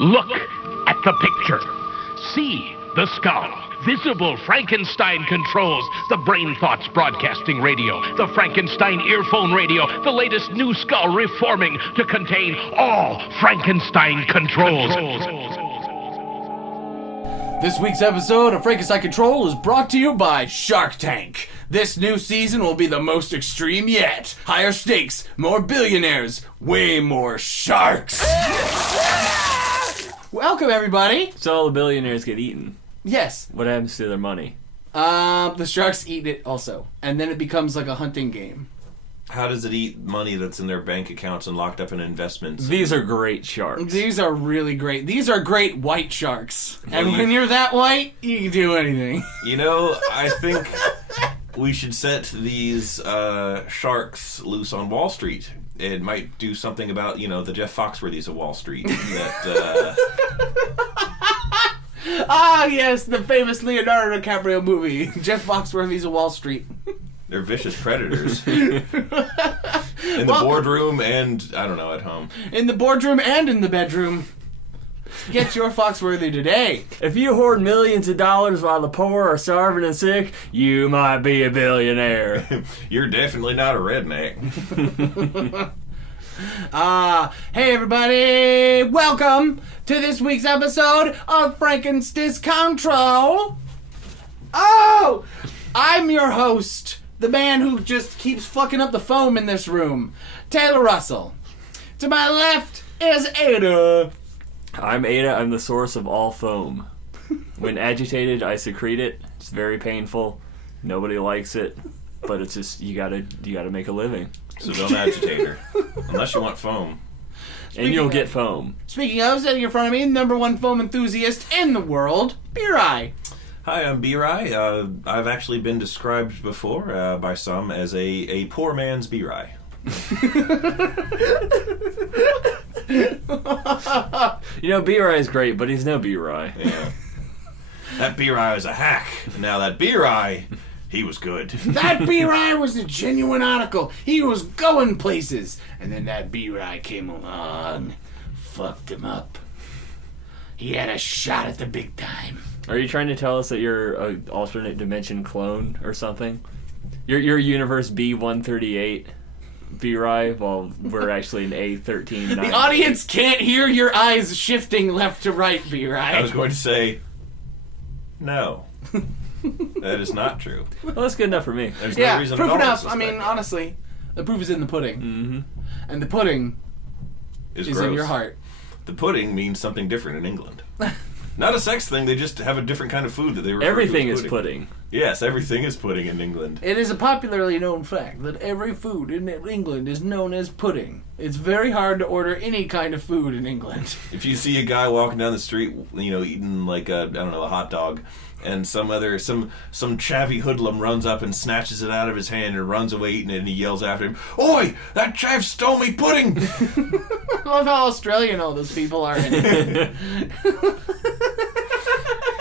Look at the picture. See the skull. Visible Frankenstein controls. The Brain Thoughts broadcasting radio. The Frankenstein earphone radio. The latest new skull reforming to contain all Frankenstein controls. This week's episode of Frankenstein Control is brought to you by Shark Tank. This new season will be the most extreme yet. Higher stakes, more billionaires, way more sharks. Welcome, everybody. So all the billionaires get eaten. Yes. What happens to their money? The sharks eat it also. And then it becomes like a hunting game. How does it eat money that's in their bank accounts and locked up in investments? These are great sharks. These are really great. These are great white sharks. And when you're that white, you can do anything. You know, I think we should set these sharks loose on Wall Street. It might do something about, the Jeff Foxworthy's of Wall Street. Ah, yes, the famous Leonardo DiCaprio movie, Jeff Foxworthy's of Wall Street. They're vicious predators. In the boardroom and, I don't know, at home. In the boardroom and in the bedroom. Get your Foxworthy today. If you hoard millions of dollars while the poor are starving and sick, you might be a billionaire. You're definitely not a redneck. Hey everybody, welcome to this week's episode of Frankenstein's Control. Oh, I'm your host, the man who just keeps fucking up the foam in this room, Taylor Russell. To my left is Ada. I'm Ada. I'm the source of all foam. When agitated, I secrete it. It's very painful. Nobody likes it, but it's just you gotta make a living. So don't agitate her, unless you want foam. And you'll get foam. Speaking of, sitting in front of me, number one foam enthusiast in the world, B-Rye. Hi, I'm B-Rye. I've actually been described before by some as a poor man's B-Rye. B-Rye is great, but he's no B-Rye. Yeah. That B-Rye was a hack. Now that B-Rye, he was good. That B-Rye was a genuine article. He was going places. And then that B-Rye came along, fucked him up. He had a shot at the big time. Are you trying to tell us that you're an alternate dimension clone or something? You're universe B138 B-Rye, while we're actually an A13. The audience can't hear your eyes shifting left to right, B-Rye. I was going to say, no. That is not true. Well, that's good enough for me. There's no reason proof at all enough. to I mean, suspect. honestly, the proof is in the pudding. Mm-hmm. And the pudding is gross. in your heart. The pudding means something different in England. Not a sex thing, they just have a different kind of food that they refer Everything to as is pudding. Yes, everything is pudding in England. It is a popularly known fact that every food in England is known as pudding. It's very hard to order any kind of food in England. If you see a guy walking down the street, eating like a hot dog, and some chavvy hoodlum runs up and snatches it out of his hand and runs away eating it, and he yells after him, "Oi, that chav stole me pudding!" I love how Australian all those people are in it.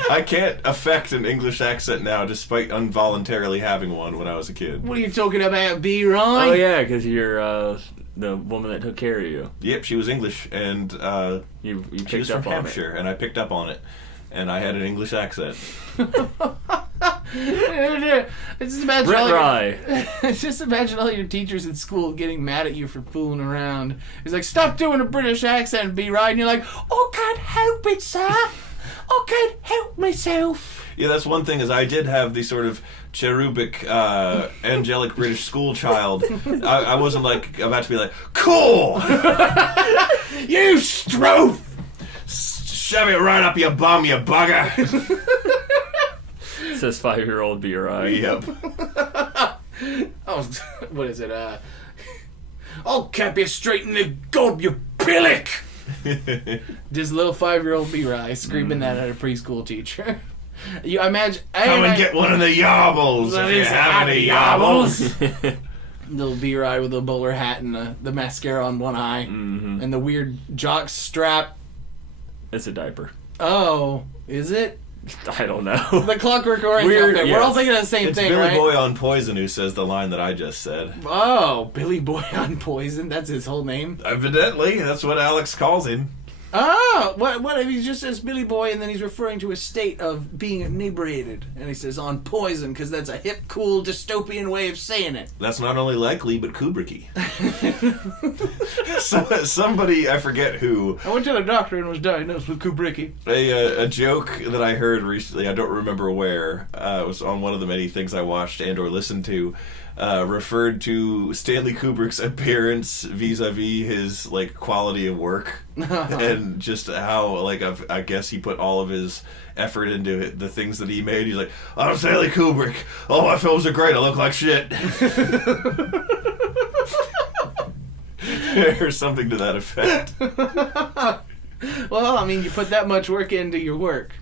I can't affect an English accent now, despite involuntarily having one when I was a kid. What are you talking about, B-Rye? Oh yeah, because you're the woman that took care of you. Yep, she was English, and You she picked was up from on Hampshire, and I picked up on it, and I had an English accent. Just imagine Brett Rye. Just imagine all your teachers at school getting mad at you for fooling around. It's like, stop doing a British accent, B-Rye. And you're like, I can't help it, sir. I can't help myself. Yeah, that's one thing, is I did have the sort of cherubic, angelic British school child. I wasn't about to be like, cool! You strofe! Shove it right up your bum, you bugger! Says 5-year-old B-Rye. Yep. Oh, what is it? I'll cap you straight in the gob, you pillock! Just little 5-year-old B-Rye screaming that at a preschool teacher. You imagine? Come and get one of the yarbles if you have any yarbles. Little B-Rye with a bowler hat and the mascara on one eye, and the weird jock strap. It's a diaper. Oh, is it? I don't know. The Clockwork Orange Weird, outfit. yes. We're all thinking of the same It's thing, Billy right? Boy on Poison who says the line that I just said. Oh, Billy Boy on Poison. That's his whole name. Evidently, that's what Alex calls him. Oh, what if he's just says Billy Boy and then he's referring to a state of being inebriated and he says on poison because that's a hip, cool, dystopian way of saying it. That's not only likely, but Kubricky. Somebody, I forget who. I went to the doctor and was diagnosed with Kubricky. A joke that I heard recently, I don't remember where, it was on one of the many things I watched and or listened to, referred to Stanley Kubrick's appearance vis-a-vis his like quality of work and just how like I guess he put all of his effort into it, the things that he made. He's like, I'm Stanley Kubrick. All my films are great. I look like shit. Or something to that effect. Well, I mean, you put that much work into your work.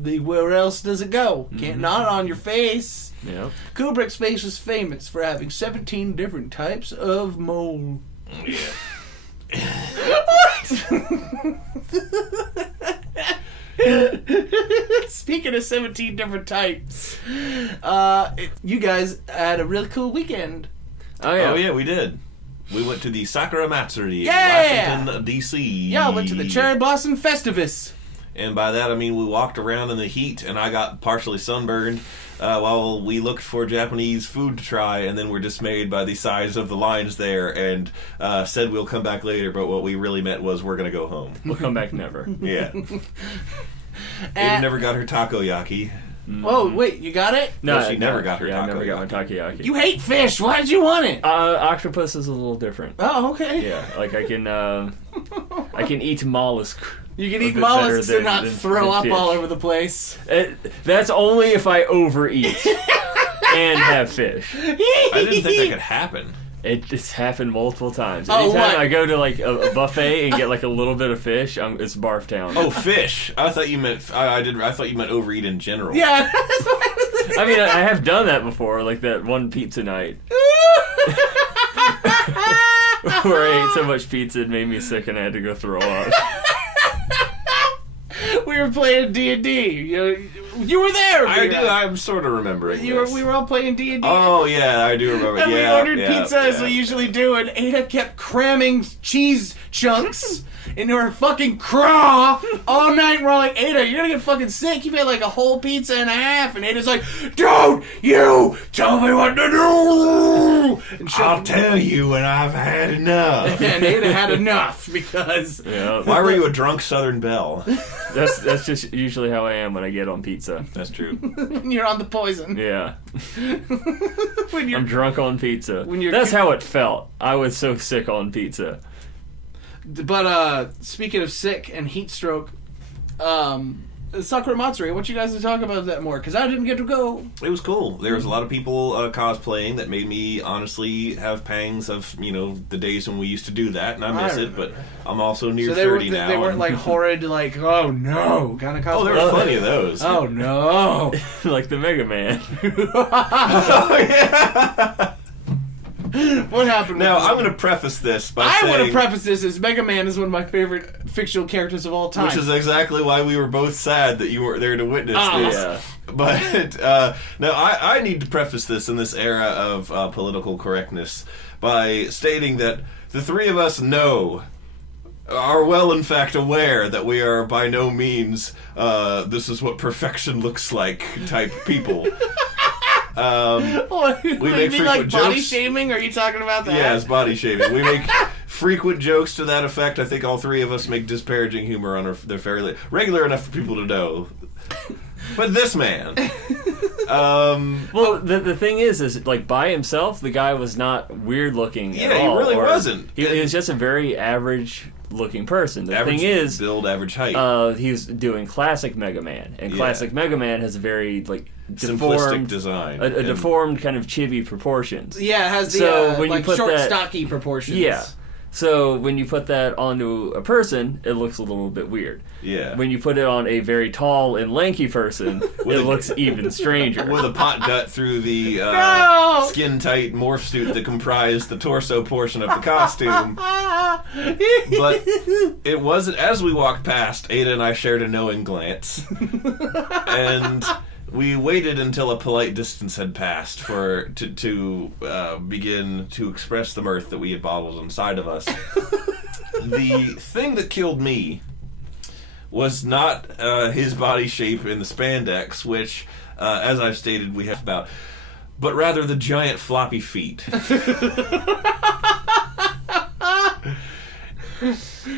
Where else does it go? Can't not on your face. Yep. Kubrick's face was famous for having 17 different types of mole. Yeah. Speaking of 17 different types, you guys had a really cool weekend. Oh yeah. Oh yeah, we did. We went to the Sakura Matsuri Yeah! in Washington, D.C. Yeah, I went to the Cherry Blossom Festivus. And by that I mean we walked around in the heat and I got partially sunburned while we looked for Japanese food to try, and then were dismayed by the size of the lines there and said we'll come back later, but what we really meant was we're going to go home. We'll come back never. Yeah. Ada never got her takoyaki. Oh, wait, you got it? No, she never got her I never takoyaki. got my takoyaki. You hate fish. Why did you want it? Octopus is a little different. Oh, okay. Yeah, like I can eat mollusk. You can a eat bit mollusks better and not than throw up fish. all over the place. That's only if I overeat and have fish. I didn't think that could happen. It's happened multiple times. Oh, Anytime what? I go to like a buffet and get like a little bit of fish, it's barf town. Oh, fish! I thought you meant I thought you meant overeat in general. Yeah. I mean, I have done that before, like that one pizza night where I ate so much pizza it made me sick and I had to go throw up. We were playing D&D. You were there. I'm sort of remembering this. We were all playing D&D. Oh, yeah, I do remember. And yeah, we ordered yeah, pizza as yeah. we usually do, and Ada kept cramming cheese chunks into her fucking craw all night. And we're all like, Ada, you're gonna get fucking sick. You've had like a whole pizza and a half. And Ada's like, don't you tell me what to do. And I'll tell you when I've had enough. And Ada had enough because Yeah. Why were you a drunk Southern belle? That's just usually how I am when I get on pizza. That's true. when you're on the poison. Yeah. When you're I'm drunk on pizza. When you're That's how it felt. I was so sick on pizza. But speaking of sick and heat stroke, Sakura Matsuri, I want you guys to talk about that more, because I didn't get to go. It was cool. There was a lot of people cosplaying that made me honestly have pangs of, the days when we used to do that, and I miss it, but I'm also near 30 now. They weren't like horrid, like, oh no, kind of cosplay. Oh, there were plenty of those. Oh no. Like the Mega Man. Oh, yeah. What happened? Now, I'm going to preface this by I saying... want to preface this as Mega Man is one of my favorite fictional characters of all time. Which is exactly why we were both sad that you weren't there to witness this. Yeah. But now I need to preface this in this era of political correctness by stating that the three of us are well in fact aware that we are by no means this is what perfection looks like type people. What, we you make mean like frequent body jokes. shaming? Are you talking about that? Yeah, it's body shaming. We make frequent jokes to that effect. I think all three of us make disparaging humor on they're fairly regular enough for people to know. But this man, Well, the thing is like by himself, the guy was not weird looking at Yeah, he all. really or- wasn't. He was just a very average looking person. The average thing is, build, average height, he was doing classic Mega Man, and classic Mega Man has a very like simplistic deformed design, a and- kind of chibi proportions. Yeah, it has the So when you like put short, that- stocky proportions. Yeah. So when you put that onto a person, it looks a little bit weird. Yeah. When you put it on a very tall and lanky person, it looks even stranger. with a pot gut through the No! skin-tight morph suit that comprised the torso portion of the costume. But it wasn't. As we walked past, Ada and I shared a knowing glance, and we waited until a polite distance had passed to begin to express the mirth that we had bottled inside of us. the thing that killed me was not his body shape in the spandex, which, as I've stated, we have about, but rather the giant floppy feet.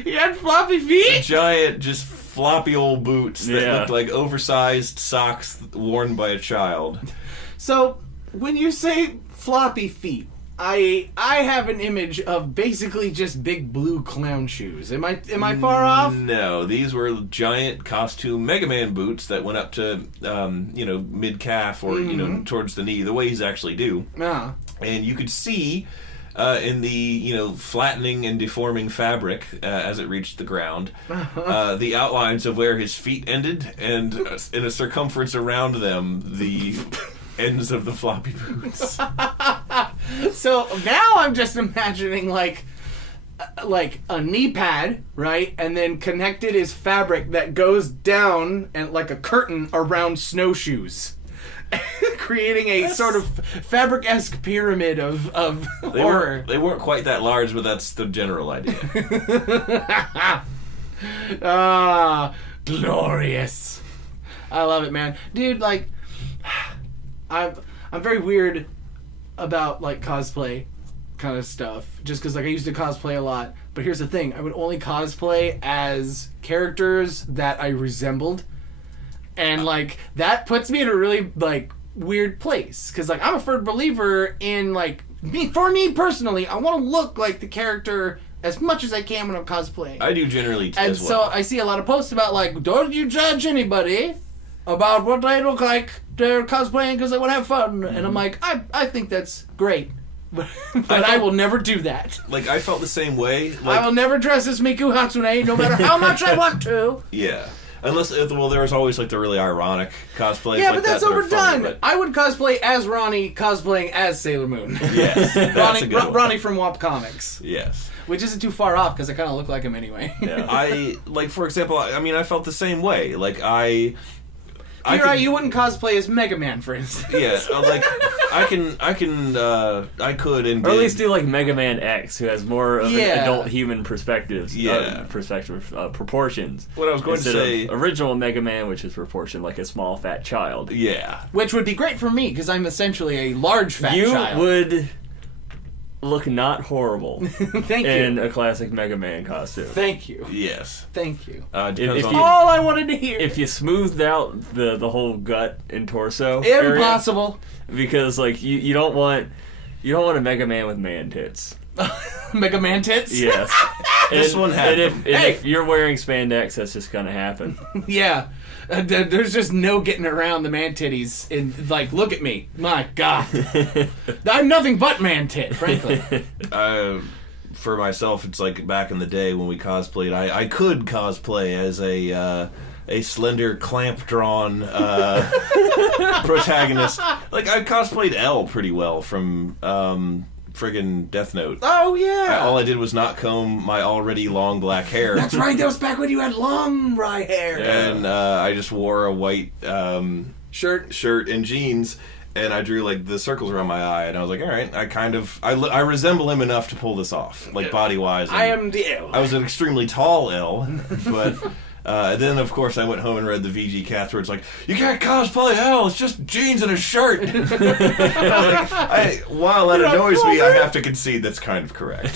He had floppy feet? Giant, just floppy old boots that Yeah. looked like oversized socks worn by a child. So, when you say floppy feet, I have an image of basically just big blue clown shoes. Am I far off? No, these were giant costume Mega Man boots that went up to, mid calf or towards the knee, the way he's actually do. Ah. And you could see in the flattening and deforming fabric as it reached the ground, the outlines of where his feet ended, and in a circumference around them, the ends of the floppy boots. So now I'm just imagining like a knee pad, right? And then connected is fabric that goes down and like a curtain around snowshoes. Creating a sort of fabric-esque pyramid of horror. They weren't quite that large, but that's the general idea. Ah, glorious. I love it, man. Dude, like, I'm very weird about, like, cosplay kind of stuff. Just because, like, I used to cosplay a lot. But here's the thing. I would only cosplay as characters that I resembled. And, like, that puts me in a really, like, weird place. Because, like, I'm a firm believer in, like, for me personally, I want to look like the character as much as I can when I'm cosplaying. I do generally And as well. so I see a lot of posts about, like, don't you judge anybody about what they look like they're cosplaying because they want to have fun. And I'm like, I think that's great. But I will never do that. Like, I felt the same way. Like, I will never dress as Miku Hatsune no matter how much I want to. yeah. Unless, well, there was always, like, the really ironic cosplays Yeah, like but that's that are overdone. funny, but- I would cosplay as Ronnie cosplaying as Sailor Moon. Yes, that's a good one. Ronnie from WAP Comics. Yes. Which isn't too far off because I kind of look like him anyway. Yeah. I, like, for example, I felt the same way. Like, You're right, you wouldn't cosplay as Mega Man, for instance. Yeah, like, I could and Or at did. least do like Mega Man X, who has more of Yeah. an adult human perspectives. Yeah. Proportions. What I was going to Instead say- of original Mega Man, which is proportioned like a small fat child. Yeah. Which would be great for me because I'm essentially a large fat You child. would look not horrible Thank in you. a classic Mega Man costume. Thank you. Yes. Thank you. Depends if on you- All I wanted to hear. If you smoothed out the whole gut and torso area, Impossible. because like you don't want a Mega Man with man tits. Mega Man tits? Yes. This one had and them. if you're wearing spandex, that's just gonna happen. Yeah. There's just no getting around the man titties. And, like, look at me. My God. I'm nothing but man tit, frankly. For myself, it's like back in the day when we cosplayed, I could cosplay as a slender, clamp-drawn protagonist. Like, I cosplayed L pretty well from friggin' Death Note. Oh, yeah. All I did was not comb my already long black hair. That's right. That was back when you had long rye hair. And I just wore a white shirt and jeans, and I drew like the circles around my eye, and I was like, all right, I resemble him enough to pull this off, like body wise. I am the L. I was an extremely tall L, but then of course I went home and read the VG Cast where it's like, you can't cosplay L, it's just jeans and a shirt. And I was like, while that annoys me, I have to concede that's kind of correct.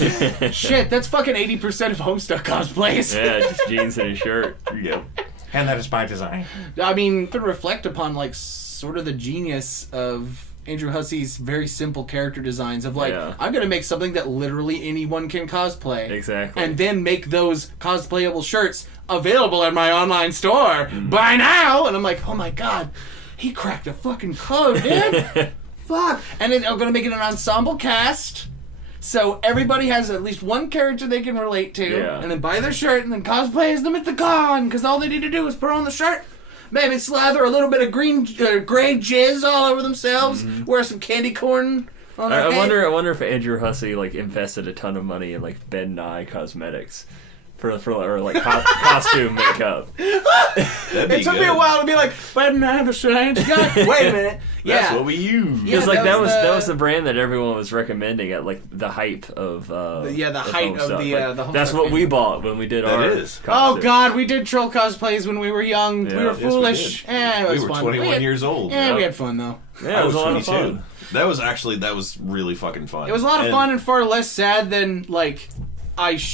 Shit, that's fucking 80% of Homestuck cosplays. Yeah, just jeans and a shirt. Yep. And that is by design. I mean, to reflect upon, like, sort of the genius of Andrew Hussey's very simple character designs of, like, Yeah. I'm going to make something that literally anyone can cosplay. Exactly. And then make those cosplayable shirts available at my online store by now. And I'm like, oh my God, he cracked a fucking code, dude. Fuck. And then I'm going to make it an ensemble cast. So everybody has at least one character they can relate to. Yeah. And then buy their shirt and then cosplay as them at the con. Because all they need to do is put on the shirt. Maybe slather a little bit of gray jizz all over themselves. Wear some candy corn on their I head. wonder if Andrew Hussey like invested a ton of money in like Ben Nye cosmetics or like costume makeup. It took me a while to be like, but I'm a strange guy. Wait a minute. That's what we use. Because that was the brand that everyone was recommending at like the height of the height of the home that's stuff what we bought when we did our costume. Oh God, we did troll cosplays when we were young. Yeah. We were Yes, foolish. It was we were fun. 21 years old. Yeah, we had fun though. Yeah, it was a lot of 22. fun. That was really fucking fun. It was a lot of fun and far less sad than like I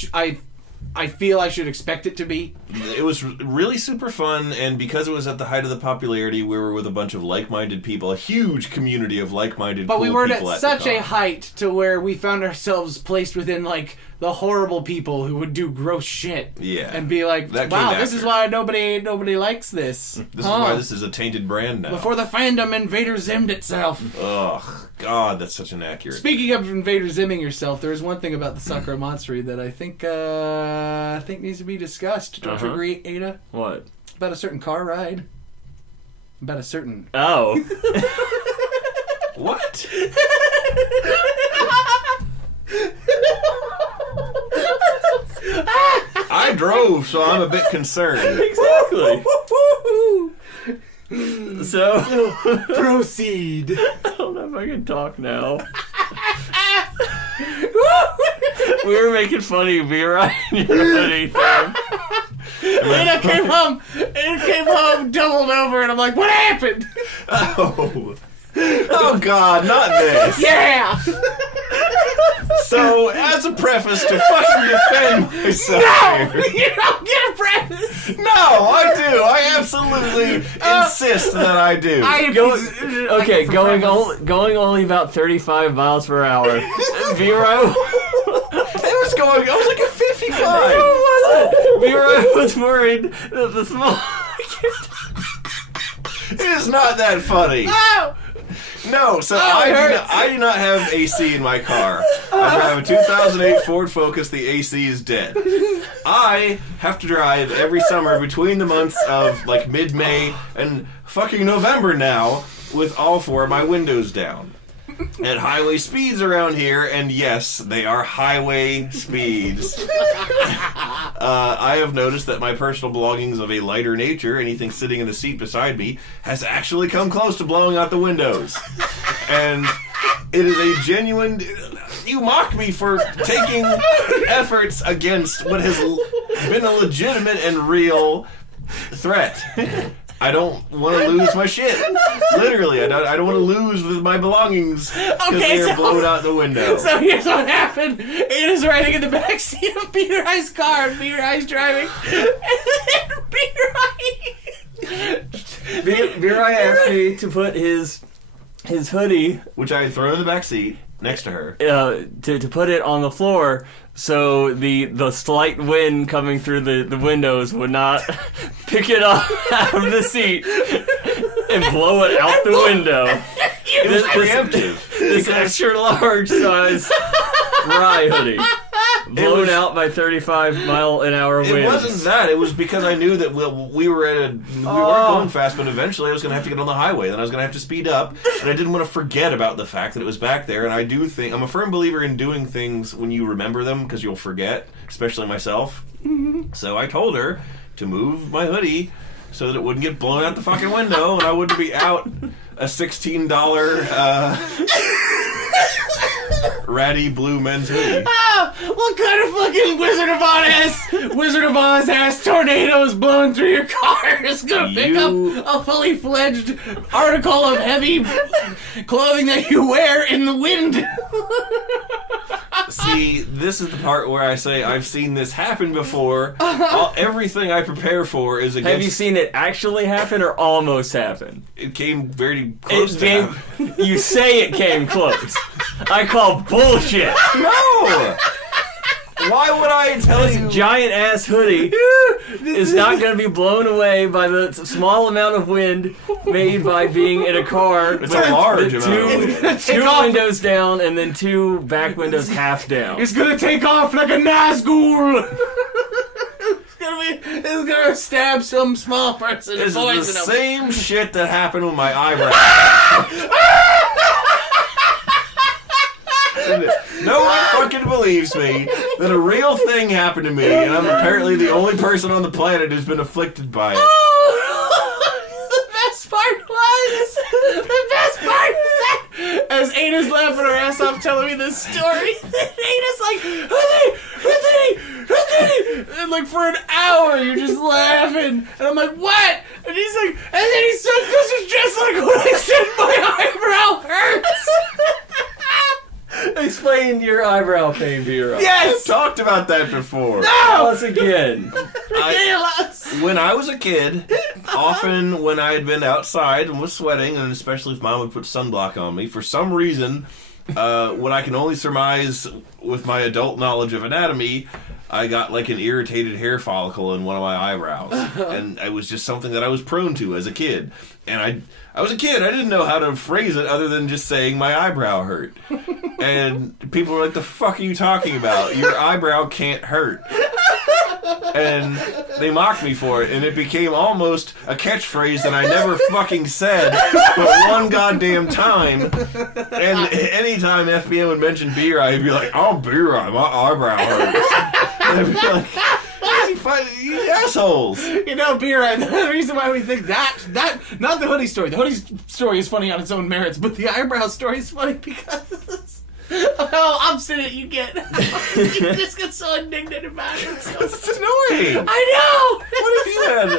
feel I should expect it to be. It was really super fun, and because it was at the height of the popularity, we were with a bunch of like-minded people, a huge community of like-minded But cool we weren't people at at such the a con. height to where we found ourselves placed within like the horrible people who would do gross shit. Yeah. And be like, That wow, came this is after. why nobody likes this. This is why this is a tainted brand now. Before the fandom Invader Zimmed itself. Ugh, God, that's such an accurate. Speaking of Invader Zimming yourself, there is one thing about the Sakura Matsuri that I think needs to be discussed. Don't you agree, Ada? What? About a certain car ride. About a certain... Oh. What? I drove, so I'm a bit concerned. Exactly. So Proceed. I don't know if I can talk now. We were making funny of V-Ride and your hoodie thing. And it came home doubled over, and I'm like, what happened? Oh God, not this. Yeah! So, as a preface to fucking defend myself here. You don't get a preface! No, I do. I absolutely insist that I do. Going only about 35 miles per hour. V-Ride. I was like at 55. V-Ride was worried that the small. It is not that funny. Oh! No, so I do not have AC in my car. I drive a 2008 Ford Focus. The AC is dead. I have to drive every summer between the months of like mid-May and fucking November now with all four of my windows down. At highway speeds around here, and yes, they are highway speeds. I have noticed that my personal belongings of a lighter nature, anything sitting in the seat beside me, has actually come close to blowing out the windows. And it is a genuine... You mock me for taking efforts against what has been a legitimate and real threat. I don't want to lose my shit. Literally, I don't want to lose with my belongings because they are blown out the window. So here's what happened. Ada's riding in the backseat of Peter I's car, and Peter I's driving. And then V-Ride asked me to put his hoodie, Which I had thrown in the back seat next to her. to put it on the floor so the slight wind coming through the windows would not pick it up out of the seat and blow it out the window. It was preemptive. This extra large size Rye hoodie. Blown out by 35-mile-an-hour winds. It wasn't that. It was because I knew that we weren't going fast, but eventually I was going to have to get on the highway. Then I was going to have to speed up, and I didn't want to forget about the fact that it was back there. And I do think I'm a firm believer in doing things when you remember them because you'll forget, especially myself. So I told her to move my hoodie so that it wouldn't get blown out the fucking window, and I wouldn't be out a $16 ratty blue men's hoodie. what kind of fucking Wizard of Oz ass tornadoes blowing through your car is gonna pick up a fully fledged article of heavy clothing that you wear in the wind? See, this is the part where I say I've seen this happen before. Everything I prepare for is against... Have you seen it actually happen or almost happen? It came very close to happen. You say it came close. I call bullshit. No! Why would I tell you? This giant ass hoodie is not going to be blown away by the small amount of wind made by being in a car. It's a large amount. Two windows down and then two back windows half down. It's gonna take off like a Nazgul. It's gonna stab some small person and This is the poison him. same shit that happened with my eyebrows. No one fucking believes me. that a real thing happened to me, and I'm apparently the only person on the planet who's been afflicted by it. The best part was that as Ada's laughing her ass off telling me this story, Ada's like, Hoodie! And like for an hour you're just laughing. And I'm like, what? And he's like, and then he said, this is just like what I said, my eyebrow hurts. Explain your eyebrow pain, Vera. Yes! I've talked about that before. No! Once again. When I was a kid, often when I had been outside and was sweating, and especially if Mom would put sunblock on me, for some reason, what I can only surmise with my adult knowledge of anatomy, I got like an irritated hair follicle in one of my eyebrows. And it was just something that I was prone to as a kid. And I was a kid. I didn't know how to phrase it other than just saying my eyebrow hurt. And people were like, the fuck are you talking about? Your eyebrow can't hurt. And they mocked me for it, and it became almost a catchphrase that I never fucking said but one goddamn time. And anytime FBM would mention B-Rye, he'd be like, oh, B-Rye, my eyebrow hurts. And I'd be like, you assholes. You know, B-Rye, the reason why we think that, not the Hoodie story. The Hoodie story is funny on its own merits, but the eyebrow story is funny because of how obstinate you get. You just get so indignant about it. It's annoying. I know. What if you had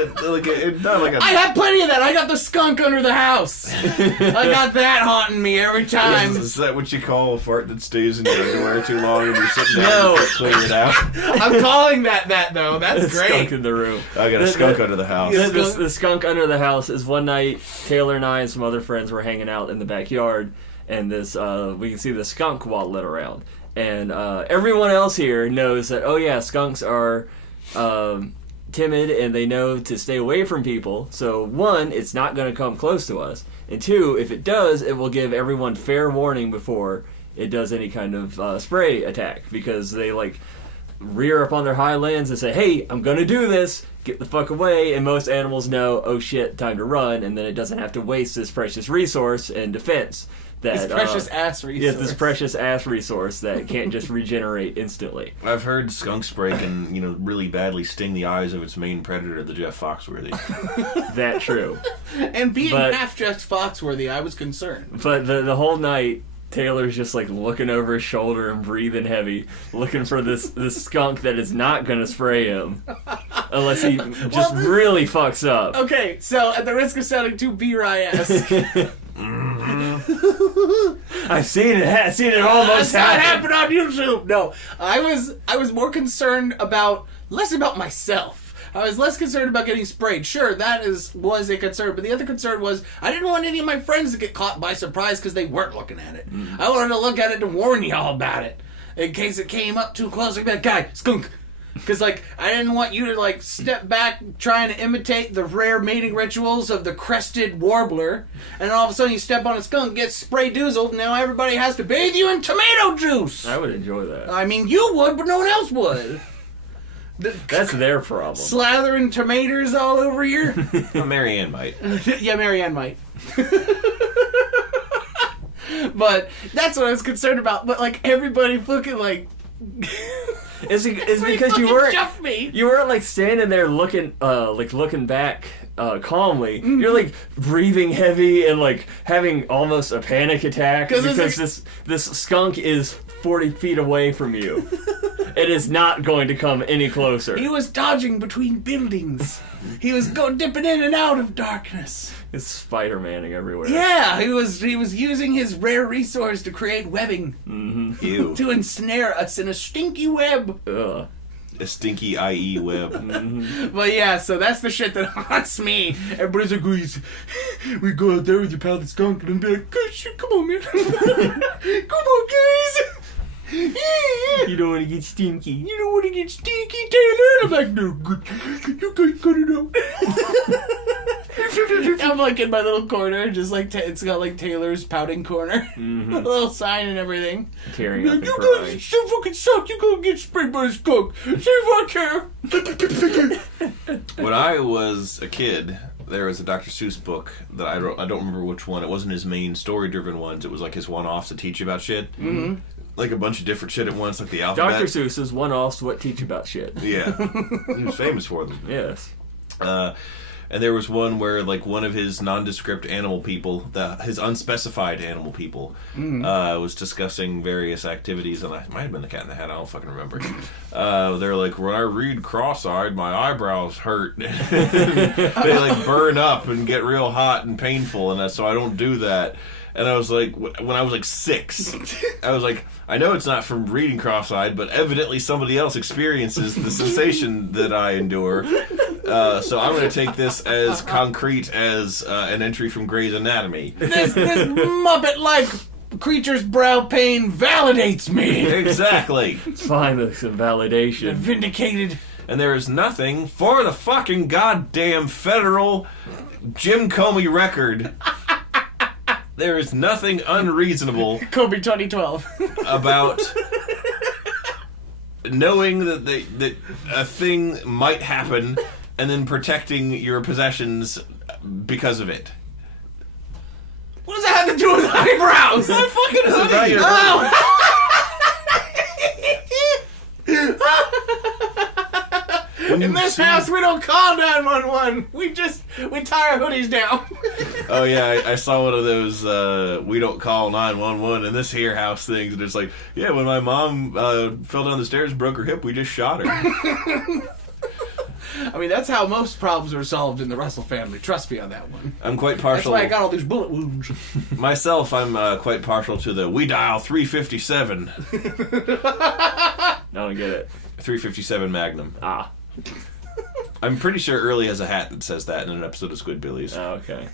I had plenty of that. I got the skunk under the house. I got that haunting me every time. Is that what you call a fart that stays in your underwear too long and you're sitting down and clear it out? I'm calling that though. That's great. Skunk in the room. I got a skunk under the house. The skunk under the house is one night Taylor and I and some other friends were hanging out in the backyard, and this we can see the skunk waddling around. And everyone else here knows that, oh yeah, skunks are timid and they know to stay away from people. So one, it's not going to come close to us. And two, if it does, it will give everyone fair warning before it does any kind of spray attack, because they like rear up on their highlands and say, hey, I'm going to do this. Get the fuck away. And most animals know, oh shit, time to run. And then it doesn't have to waste this precious resource in defense. This precious ass resource. Yeah, this precious ass resource that can't just regenerate instantly. I've heard skunk spray can, really badly sting the eyes of its main predator, the Jeff Foxworthy. That true. And being half Jeff Foxworthy, I was concerned. But the whole night, Taylor's just like looking over his shoulder and breathing heavy, looking for this skunk that is not going to spray him. Unless he just really fucks up. Okay, so at the risk of sounding too B-Rye-esque. I've seen it. I've seen it almost happen on YouTube. No, I was more concerned less about myself. I was less concerned about getting sprayed. Sure, that was a concern, but the other concern was I didn't want any of my friends to get caught by surprise because they weren't looking at it. I wanted to look at it to warn y'all about it in case it came up too close. I'd be like, guy, skunk. Because, I didn't want you to, step back trying to imitate the rare mating rituals of the crested warbler, and all of a sudden you step on a skunk, get spray-doozled, and now everybody has to bathe you in tomato juice! I would enjoy that. I mean, you would, but no one else would. That's their problem. Slathering tomatoes all over you? Well, Marianne might. Yeah, Marianne might. But that's what I was concerned about. But, everybody fucking, It's because you weren't standing there looking back calmly. Mm-hmm. You're breathing heavy and having almost a panic attack because this skunk is 40 feet away from you. It is not going to come any closer. He was dodging between buildings. He was dipping in and out of darkness. It's Spider-Manning everywhere. Yeah, he was using his rare resource to create webbing. Mm-hmm. Ew. To ensnare us in a stinky web. Ugh. A stinky IE web. Mm-hmm. But yeah, so that's the shit that haunts me. Everybody's like, we go out there with your pal the skunk, and I'm like, gosh, come on, man. Come on, guys. You don't want to get stinky. You don't want to get stinky, Taylor. I'm like, no, good. You guys cut it out. I'm in my little corner, just it's got Taylor's pouting corner. Mm-hmm. A little sign and everything. Tearing up and you crying. guys so fucking suck. You go get sprayed by a skunk. See if I care. When I was a kid, there was a Dr. Seuss book that I don't remember which one. It wasn't his main story-driven ones. It was his one-offs to teach you about shit. Mm-hmm. like a bunch of different shit at once, like the alphabet. Dr. Seuss's one-offs what teach about shit. Yeah, he was famous for them. Yes. And there was one where, like, one of his nondescript animal people, his unspecified animal people, was discussing various activities, and it might have been the Cat in the Hat, I don't fucking remember. They're like, when I read cross-eyed, my eyebrows hurt. They, like, burn up and get real hot and painful, and so I don't do that. And I was like, when I was like 6, I was like, I know it's not from reading cross-eyed, but evidently somebody else experiences the sensation that I endure. So I'm going to take this as concrete as an entry from Grey's Anatomy. This Muppet-like creature's brow pain validates me. Exactly. It's fine, it's a validation. Vindicated. And there is nothing for the fucking goddamn federal Jim Comey record. There is nothing unreasonable Kobe 2012. about knowing that a thing might happen and then protecting your possessions because of it. What does that have to do with eyebrows? My fucking hoodie. In this house, we don't call 911. We tie our hoodies down. Oh yeah, I saw one of those we don't call 911 in this here house things, and it's like, yeah, when my mom fell down the stairs and broke her hip, we just shot her. I mean, that's how most problems are solved in the Russell family. Trust me on that one. I'm quite That's partial. why I got all these bullet wounds. Myself, I'm quite partial to the we dial 357. I don't get it. 357 Magnum. Ah. I'm pretty sure Early has a hat that says that in an episode of Squidbillies. Oh, okay.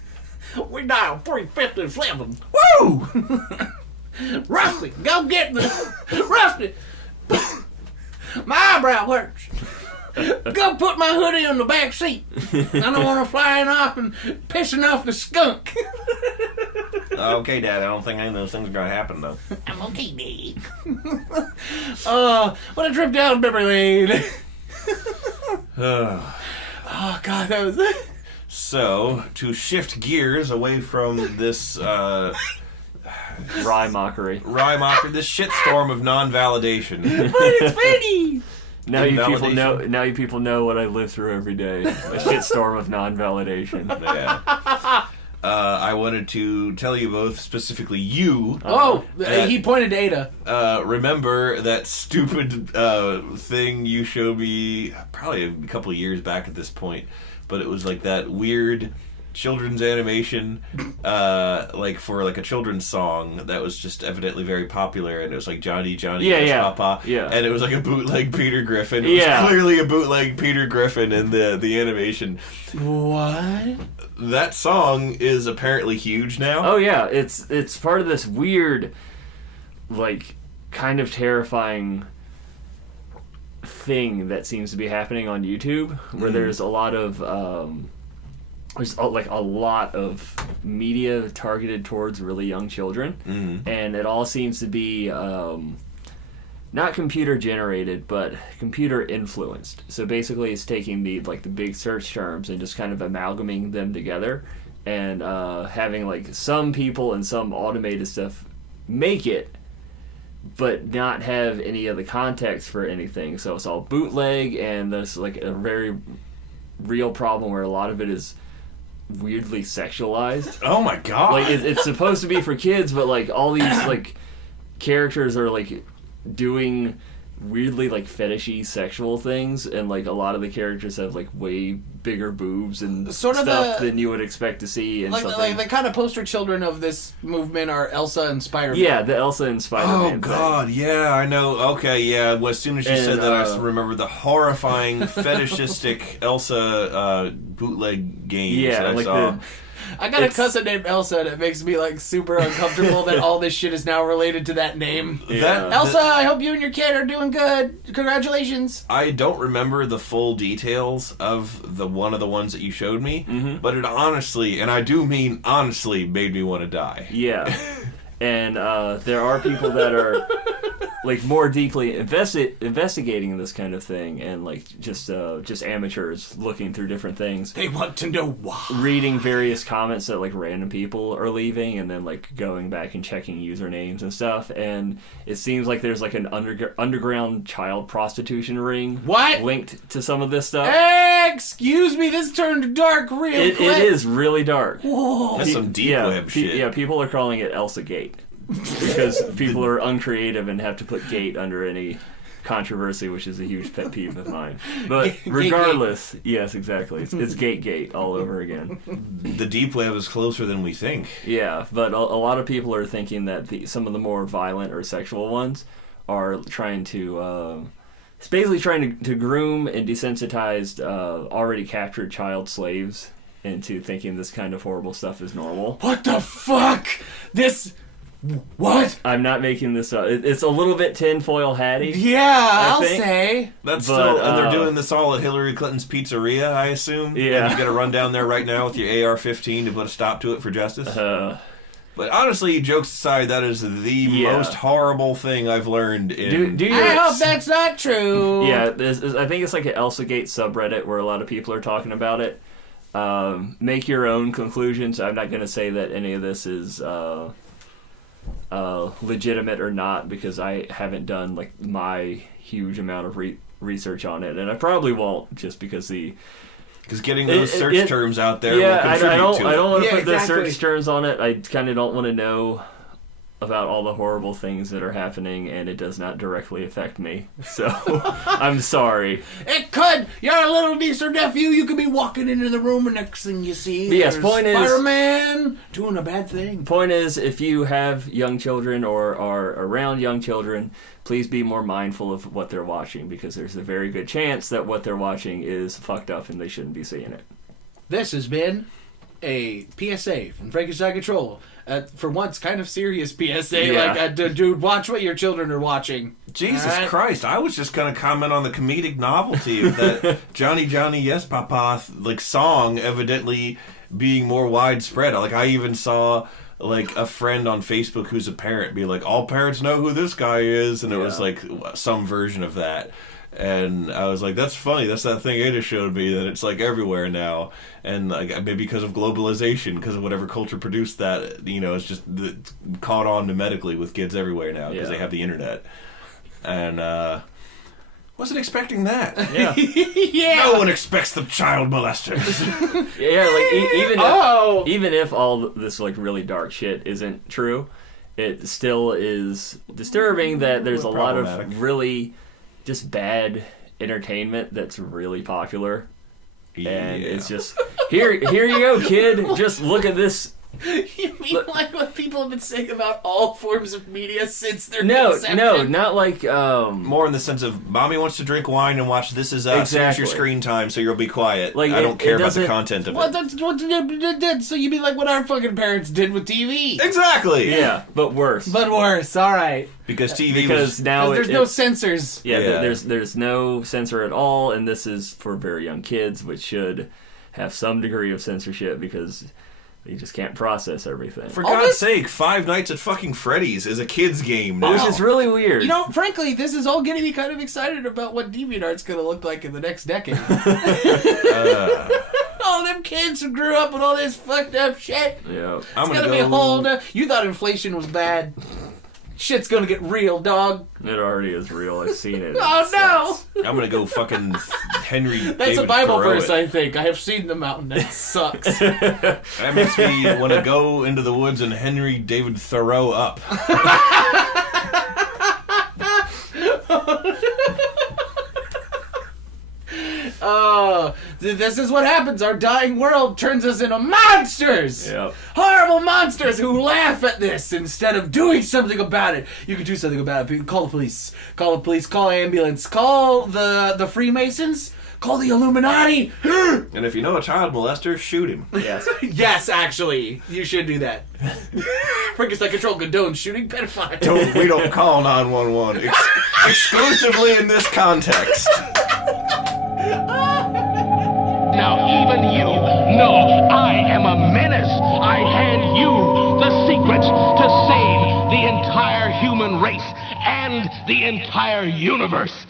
We dial 357. Woo! Rusty, go get me. Rusty, my eyebrow hurts. Go put my hoodie on the back seat. I don't want to flying off and pissing off the skunk. Okay, Dad, I don't think any of those things are going to happen, though. I'm okay, Dad. What a trip down memory lane. Oh, God, that was it. So, to shift gears away from this Rye mockery. this shitstorm of non-validation. But it's funny. Now you people Invalidation. know. Now you people know what I live through every day. A shitstorm of non-validation. Yeah. I wanted to tell you both, specifically you. Oh, he pointed to Ada. Remember that stupid thing you showed me probably a couple of years back at this point, but it was like that weird children's animation, like for like a children's song that was just evidently very popular, and it was like Johnny, yes, Papa, and it was like a bootleg Peter Griffin. It was clearly a bootleg Peter Griffin in the animation. What? That song is apparently huge now. Oh yeah, it's part of this weird, like, kind of terrifying thing that seems to be happening on YouTube, where there's a lot of a lot of media targeted towards really young children, and it all seems to be not computer generated, but computer influenced. So basically, it's taking the big search terms and just kind of amalgamating them together, and having like some people and some automated stuff make it, but not have any of the context for anything. So it's all bootleg, and there's like a very real problem where a lot of it is weirdly sexualized. Oh my god! Like it's supposed to be for kids, but like all these like characters are like doing weirdly like fetishy sexual things, and like a lot of the characters have like way bigger boobs and Sort of stuff than you would expect to see in something. Like the kind of poster children of this movement are Elsa and Spider-Man. Yeah, the Elsa and Spider-Man. Oh god, yeah, I know. Okay, yeah. Well, as soon as you said that, I remember the horrifying fetishistic Elsa bootleg games that I saw. I got a cousin named Elsa, and it makes me like super uncomfortable that all this shit is now related to that name. Yeah. Elsa, I hope you and your kid are doing good. Congratulations. I don't remember the full details of one of the ones that you showed me, but it honestly, and I do mean honestly, made me want to die. Yeah. And there are people that are like more deeply investigating this kind of thing, and like just amateurs looking through different things. They want to know why. Reading various comments that like random people are leaving, and then like going back and checking usernames and stuff. And it seems like there's like an underground child prostitution ring. What? Linked to some of this stuff. Excuse me, this turned dark real quick. It is really dark. Whoa. That's some deep web shit. Yeah, people are calling it Elsa Gate. Because people are uncreative and have to put gate under any controversy, which is a huge pet peeve of mine. But regardless, yes, exactly. It's gate all over again. The deep web is closer than we think. Yeah, but a lot of people are thinking that some of the more violent or sexual ones are trying to... it's basically trying to groom and desensitize already captured child slaves into thinking this kind of horrible stuff is normal. What the fuck? What? I'm not making this up. It's a little bit tinfoil hatty. Yeah, I'll think. say. That's But, still, and they're doing this all at Hillary Clinton's pizzeria, I assume. Yeah. And you got to run down there right now with your AR-15 to put a stop to it for justice. But honestly, jokes aside, that is the most horrible thing I've learned in... I hope that's not true. Yeah, I think it's like an ElsaGate subreddit where a lot of people are talking about it. Make your own conclusions. I'm not going to say that any of this is legitimate or not, because I haven't done like my huge amount of research on it, and I probably won't, just because getting those search terms out there will contribute to it. I don't want to put the search terms on it. I kind of don't want to know about all the horrible things that are happening, and it does not directly affect me. So, I'm sorry. It could! You're a little niece or nephew, you could be walking into the room and next thing you see, yes, point Spider-Man doing a bad thing. Point is, if you have young children or are around young children, please be more mindful of what they're watching, because there's a very good chance that what they're watching is fucked up and they shouldn't be seeing it. This has been a PSA from Frankenstein Control. For once, kind of serious PSA. Yeah. Like, dude, watch what your children are watching. Jesus Christ, I was just going to comment on the comedic novelty of that Johnny, Yes, Papa, like, song evidently being more widespread. Like, I even saw, like, a friend on Facebook who's a parent be like, all parents know who this guy is, and it was, like, some version of that. And I was like, that's funny. That's that thing Ada showed me, that it's like everywhere now. And like maybe because of globalization, because of whatever culture produced that, you know, it's just caught on medically with kids everywhere now because they have the internet. And wasn't expecting that. Yeah. Yeah. No one expects the child molesters. Yeah, like even if all this like really dark shit isn't true, it still is disturbing that there's a lot of really just bad entertainment that's really popular. And it's just here you go, kid, just look at this. You mean like what people have been saying about all forms of media since their No, conception? not like more in the sense of mommy wants to drink wine and watch This Is Us. Here's your screen time, so you'll be quiet. Like, I don't care about the doesn't- content of Well, it. that's what did. So you mean like what our fucking parents did with TV? Exactly. Yeah, but worse. But worse. All right. Because TV Because was now There's no censors. Yeah, there's no censor at all, and this is for very young kids, which should have some degree of censorship because they just can't process everything. For God's sake, Five Nights at fucking Freddy's is a kid's game now. Which is really weird. You know, frankly, this is all getting me kind of excited about what DeviantArt's going to look like in the next decade. All them kids who grew up with all this fucked up shit. Yeah. It's going to be a whole... You thought inflation was bad. Shit's going to get real, dog. It already is real. I've seen it. Oh, no. I'm going to go fucking Henry That's David a Bible Thoreau verse, it. I think. I have seen the mountain. That sucks. That makes me want to go into the woods and Henry David Thoreau up. Oh, this is what happens. Our dying world turns us into monsters. Yep. Horrible monsters who laugh at this instead of doing something about it. You can do something about it. Call the police. Call the police. Call ambulance. Call the Freemasons. Call the Illuminati. And if you know a child molester, shoot him. Yes. Yes, actually, you should do that. Frankenstein Control condones shooting pedophiles. We don't call 911. Exclusively in this context. Now even you know I am a menace. I hand you the secrets to save the entire human race and and the entire universe.